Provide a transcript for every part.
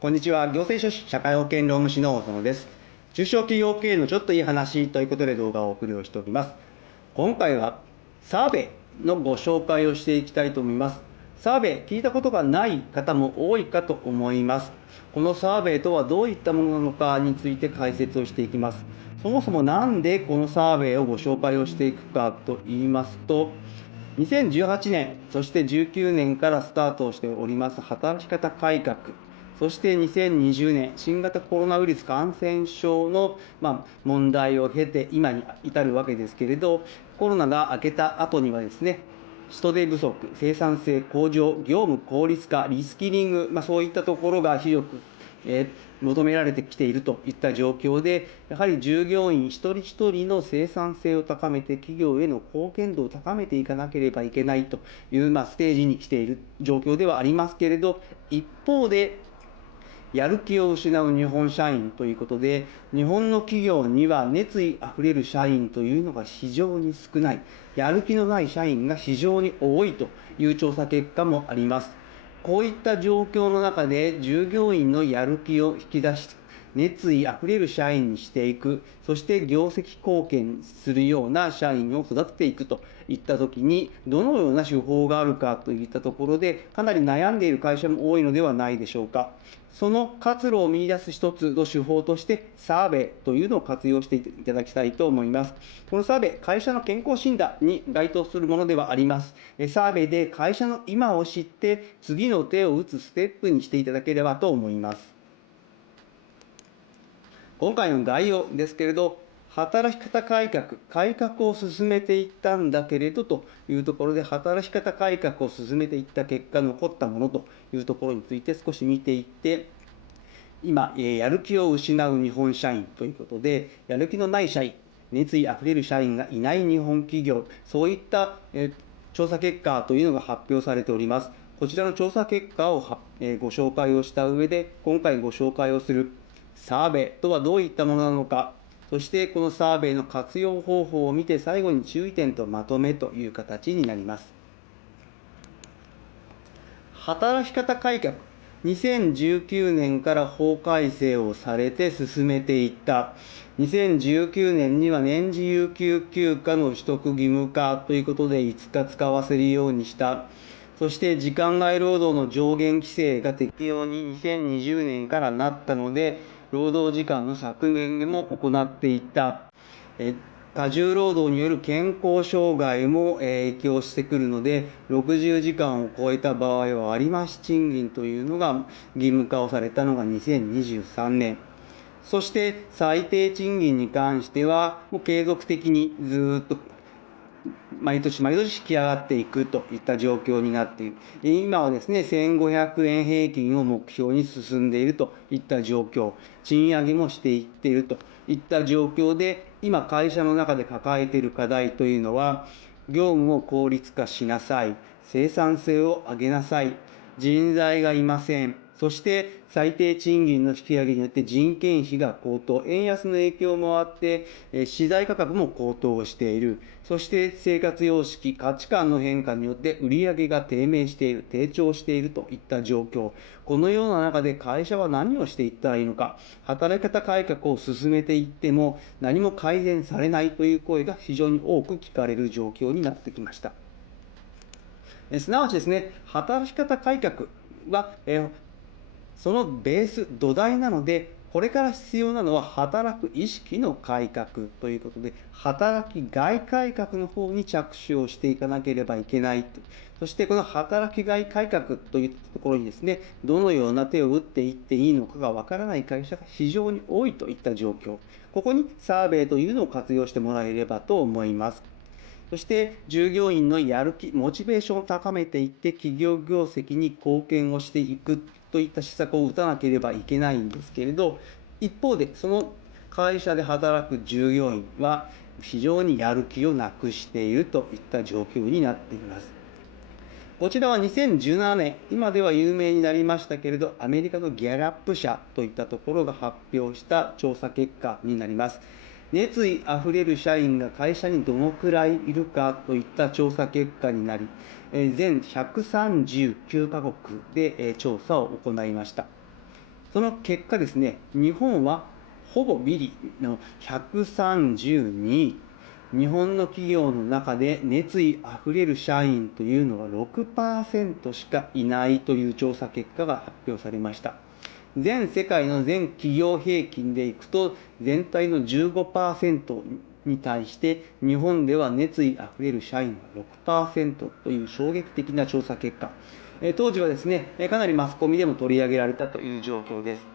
こんにちは。行政書士社会保険労務士の大園です。中小企業経営のちょっといい話ということで動画をお送りをしております。今回はサーベイのご紹介をしていきたいと思います。サーベイ、聞いたことがない方も多いかと思います。このサーベイとはどういったものなのかについて解説をしていきます。そもそもなんでこのサーベイをご紹介をしていくかと言いますと、2018年、そして19年からスタートをしております働き方改革、そして2020年、新型コロナウイルス感染症の問題を経て、今に至るわけですけれど、コロナが明けた後にはですね、人手不足、生産性向上、業務効率化、リスキリング、そういったところが広く求められてきているといった状況で、やはり従業員一人一人の生産性を高めて、企業への貢献度を高めていかなければいけないというステージに来ている状況ではありますけれど、一方で、やる気を失う日本社員ということで、日本の企業には熱意あふれる社員というのが非常に少ない、やる気のない社員が非常に多いという調査結果もあります。こういった状況の中で、従業員のやる気を引き出し、熱意あふれる社員にしていく、そして業績貢献するような社員を育てていくといったときに、どのような手法があるかといったところで、かなり悩んでいる会社も多いのではないでしょうか。その活路を見出す一つの手法として、サーベイというのを活用していただきたいと思います。このサーベイ、会社の健康診断に該当するものではあります。サーベイで会社の今を知って、次の手を打つステップにしていただければと思います。今回の概要ですけれど、働き方改革を進めていったんだけれどというところで、働き方改革を進めていった結果、残ったものというところについて少し見ていって、今、やる気を失う日本社員ということで、やる気のない社員、熱意あふれる社員がいない日本企業、そういった調査結果というのが発表されております。こちらの調査結果をご紹介をした上で、今回ご紹介をするサーベイとはどういったものなのか、そしてこのサーベイの活用方法を見て、最後に注意点とまとめという形になります。働き方改革、2019年から法改正をされて進めていった。2019年には年次有給休暇の取得義務化ということで5日使わせるようにした。そして時間外労働の上限規制が適用に2020年からなったので、労働時間の削減も行っていった。過重労働による健康障害も影響してくるので、60時間を超えた場合は割増賃金というのが義務化をされたのが2023年。そして最低賃金に関しては、もう継続的にずっと毎年毎年引き上がっていくといった状況になっている。今はですね、1500円平均を目標に進んでいるといった状況、賃上げもしていっているといった状況で、今会社の中で抱えている課題というのは、業務を効率化しなさい、生産性を上げなさい、人材がいません、そして最低賃金の引き上げによって人件費が高騰、円安の影響もあって、資材価格も高騰している、そして生活様式、価値観の変化によって売上が低迷している、低調しているといった状況、このような中で会社は何をしていったらいいのか、働き方改革を進めていっても何も改善されないという声が非常に多く聞かれる状況になってきました。すなわちですね、働き方改革は、そのベース、土台なので、これから必要なのは働く意識の改革ということで、働きがい改革の方に着手をしていかなければいけないと。そしてこの働きがい改革といったところにですね、どのような手を打っていっていいのかがわからない会社が非常に多いといった状況。ここにサーベイというのを活用してもらえればと思います。そして従業員のやる気、モチベーションを高めていって、企業業績に貢献をしていくといった施策を打たなければいけないんですけれど、一方で、その会社で働く従業員は、非常にやる気をなくしているといった状況になっています。こちらは2017年、今では有名になりましたけれど、アメリカのギャラップ社といったところが発表した調査結果になります。熱意あふれる社員が会社にどのくらいいるかといった調査結果になり、全139カ国で調査を行いました。その結果ですね、日本はほぼビリの132位。日本の企業の中で熱意あふれる社員というのは 6% しかいないという調査結果が発表されました。全世界の全企業平均でいくと、全体の 15% に対して、日本では熱意あふれる社員は 6% という衝撃的な調査結果。当時はですね、かなりマスコミでも取り上げられたという状況です。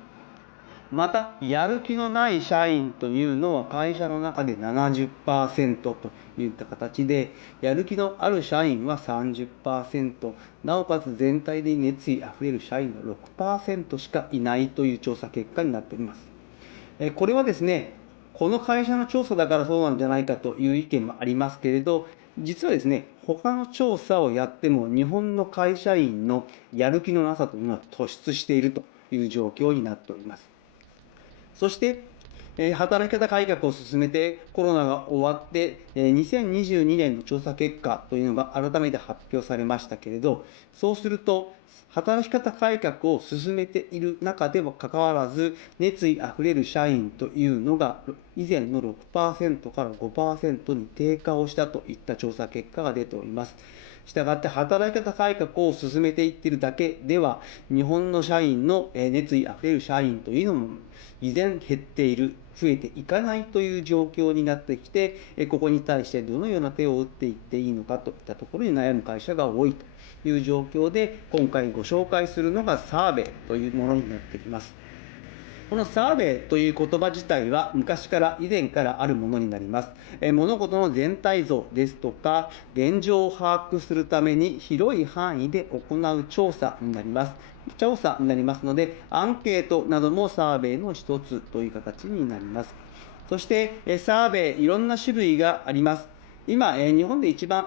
また、やる気のない社員というのは会社の中で 70% といった形で、やる気のある社員は 30%、なおかつ全体で熱意あふれる社員は 6% しかいないという調査結果になっております。これはですね、この会社の調査だからそうなんじゃないかという意見もありますけれど、実はですね、他の調査をやっても、日本の会社員のやる気のなさというのは突出しているという状況になっております。そして、働き方改革を進めてコロナが終わって、2022年の調査結果というのが改めて発表されましたけれど、そうすると、働き方改革を進めている中でもかかわらず、熱意あふれる社員というのが、以前の 6% から 5% に低下をしたといった調査結果が出ております。したがって働き方改革を進めていっているだけでは、日本の社員の熱意あふれる社員というのも依然減っている、増えていかないという状況になってきて、ここに対してどのような手を打っていっていいのかといったところに悩む会社が多いという状況で、今回ご紹介するのがサーベイというものになってきます。このサーベイという言葉自体は昔から以前からあるものになります。物事の全体像ですとか現状を把握するために広い範囲で行う調査になります。調査になりますので、アンケートなどもサーベイの一つという形になります。そして、サーベイ、いろんな種類があります。今、日本で一番、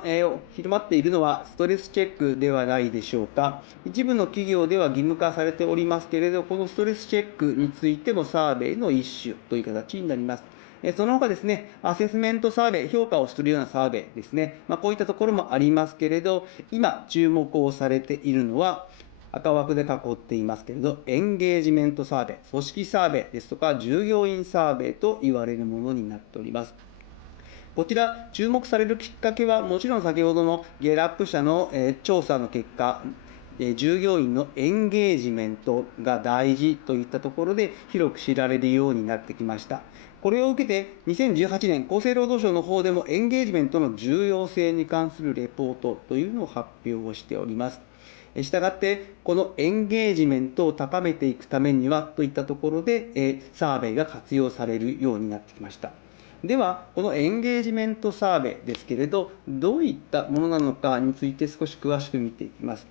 広まっているのはストレスチェックではないでしょうか。一部の企業では義務化されておりますけれど、このストレスチェックについてもサーベイの一種という形になります。その他ですね、アセスメントサーベイ、評価をするようなサーベイですね、こういったところもありますけれど、今注目をされているのは、赤枠で囲っていますけれど、エンゲージメントサーベイ、組織サーベイですとか、従業員サーベイと言われるものになっております。こちら、注目されるきっかけは、もちろん先ほどのゲラップ社の調査の結果、従業員のエンゲージメントが大事といったところで広く知られるようになってきました。これを受けて、2018年、厚生労働省の方でもエンゲージメントの重要性に関するレポートというのを発表をしております。したがって、このエンゲージメントを高めていくためにはといったところで、サーベイが活用されるようになってきました。では、このエンゲージメントサーベイですけれど、どういったものなのかについて少し詳しく見ていきます。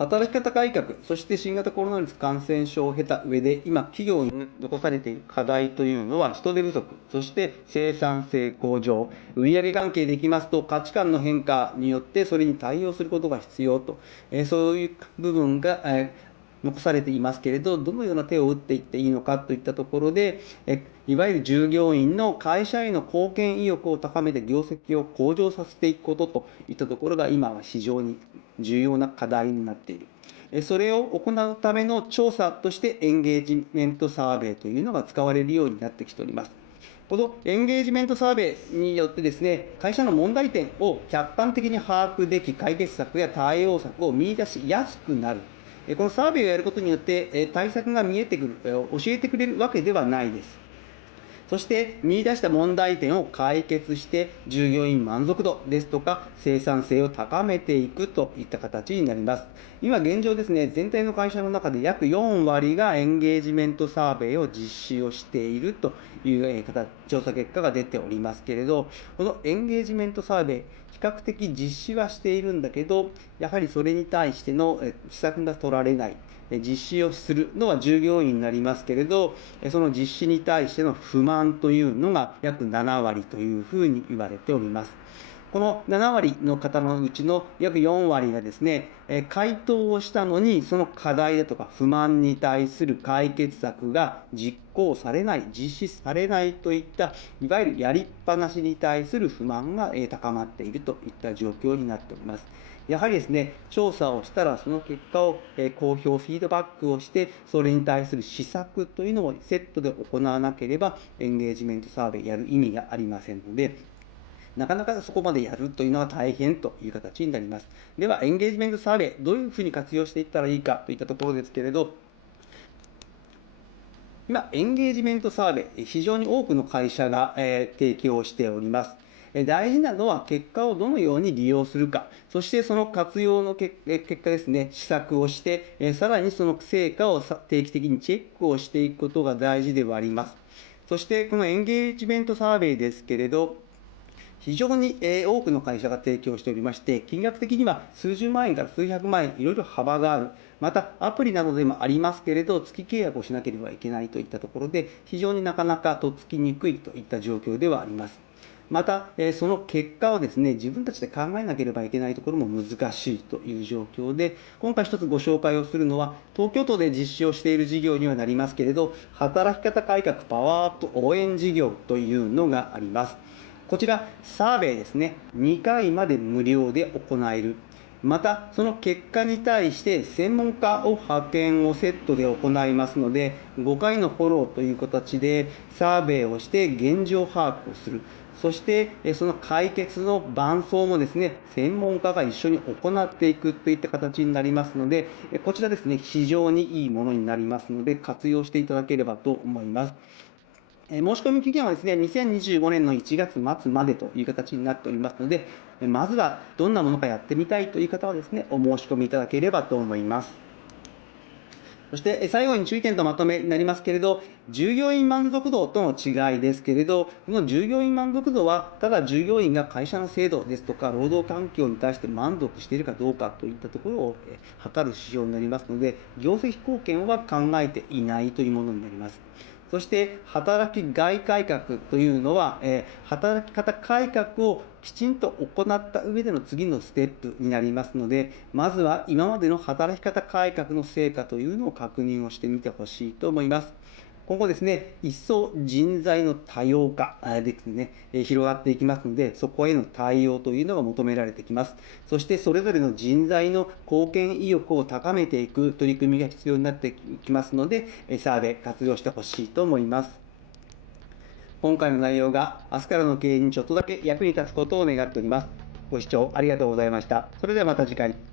働き方改革、そして新型コロナウイルス感染症を経た上で、今、企業に残されている課題というのは、人手不足、そして生産性向上、売上関係でいきますと、価値観の変化によってそれに対応することが必要と、そういう部分が、残されていますけれど、どのような手を打っていっていいのかといったところで、いわゆる従業員の会社への貢献意欲を高めて業績を向上させていくことといったところが今は非常に重要な課題になっている。それを行うための調査としてエンゲージメントサーベイというのが使われるようになってきております。このエンゲージメントサーベイによってですね、会社の問題点を客観的に把握でき、解決策や対応策を見出しやすくなる。このサーベイをやることによって対策が見えてくる、教えてくれるわけではないです。そして見出した問題点を解決して従業員満足度ですとか生産性を高めていくといった形になります。今現状ですね、全体の会社の中で約4割がエンゲージメントサーベイを実施をしているという調査結果が出ておりますけれど、このエンゲージメントサーベイ、比較的実施はしているんだけど、やはりそれに対しての施策が取られない。実施をするのは従業員になりますけれど、その実施に対しての不満というのが約7割というふうに言われております。この7割の方のうちの約4割がですね、回答をしたのに、その課題だとか不満に対する解決策が実行されない、実施されないといった、いわゆるやりっぱなしに対する不満が高まっているといった状況になっております。やはりですね、調査をしたらその結果を公表、フィードバックをして、それに対する施策というのをセットで行わなければ、エンゲージメントサーベイやる意味がありませんので、なかなかそこまでやるというのは大変という形になります。では、エンゲージメントサーベイ、どういうふうに活用していったらいいかといったところですけれど、今、エンゲージメントサーベイ、非常に多くの会社が提供しております。大事なのは結果をどのように利用するか、そしてその活用の結果ですね、施策をして、さらにその成果を定期的にチェックをしていくことが大事ではあります。そして、このエンゲージメントサーベイですけれど、非常に多くの会社が提供しておりまして、金額的には数十万円から数百万円、いろいろ幅がある。また、アプリなどでもありますけれど、月契約をしなければいけないといったところで、非常になかなかとっつきにくいといった状況ではあります。また、その結果をですね、自分たちで考えなければいけないところも難しいという状況で、今回一つご紹介をするのは、東京都で実施をしている事業にはなりますけれど、働き方改革パワーアップ応援事業というのがあります。こちら、サーベイですね、2回まで無料で行える。また、その結果に対して専門家を派遣をセットで行いますので、5回のフォローという形でサーベイをして現状把握をする。そして、その解決の伴走もですね、専門家が一緒に行っていくといった形になりますので、こちらですね、非常にいいものになりますので、活用していただければと思います。申し込み期限はですね、2025年の1月末までという形になっておりますので、まずはどんなものかやってみたいという方はですね、お申し込みいただければと思います。そして最後に注意点とまとめになりますけれど、従業員満足度との違いですけれど、この従業員満足度は、ただ従業員が会社の制度ですとか、労働環境に対して満足しているかどうかといったところを測る指標になりますので、業績貢献は考えていないというものになります。そして、働きがい改革というのは、働き方改革をきちんと行った上での次のステップになりますので、まずは今までの働き方改革の成果というのを確認をしてみてほしいと思います。今後ですね、一層人材の多様化ですね、広がっていきますので、そこへの対応というのが求められてきます。そして、それぞれの人材の貢献意欲を高めていく取り組みが必要になってきますので、サーベイ活用してほしいと思います。今回の内容が明日からの経営にちょっとだけ役に立つことを願っております。ご視聴ありがとうございました。それではまた次回。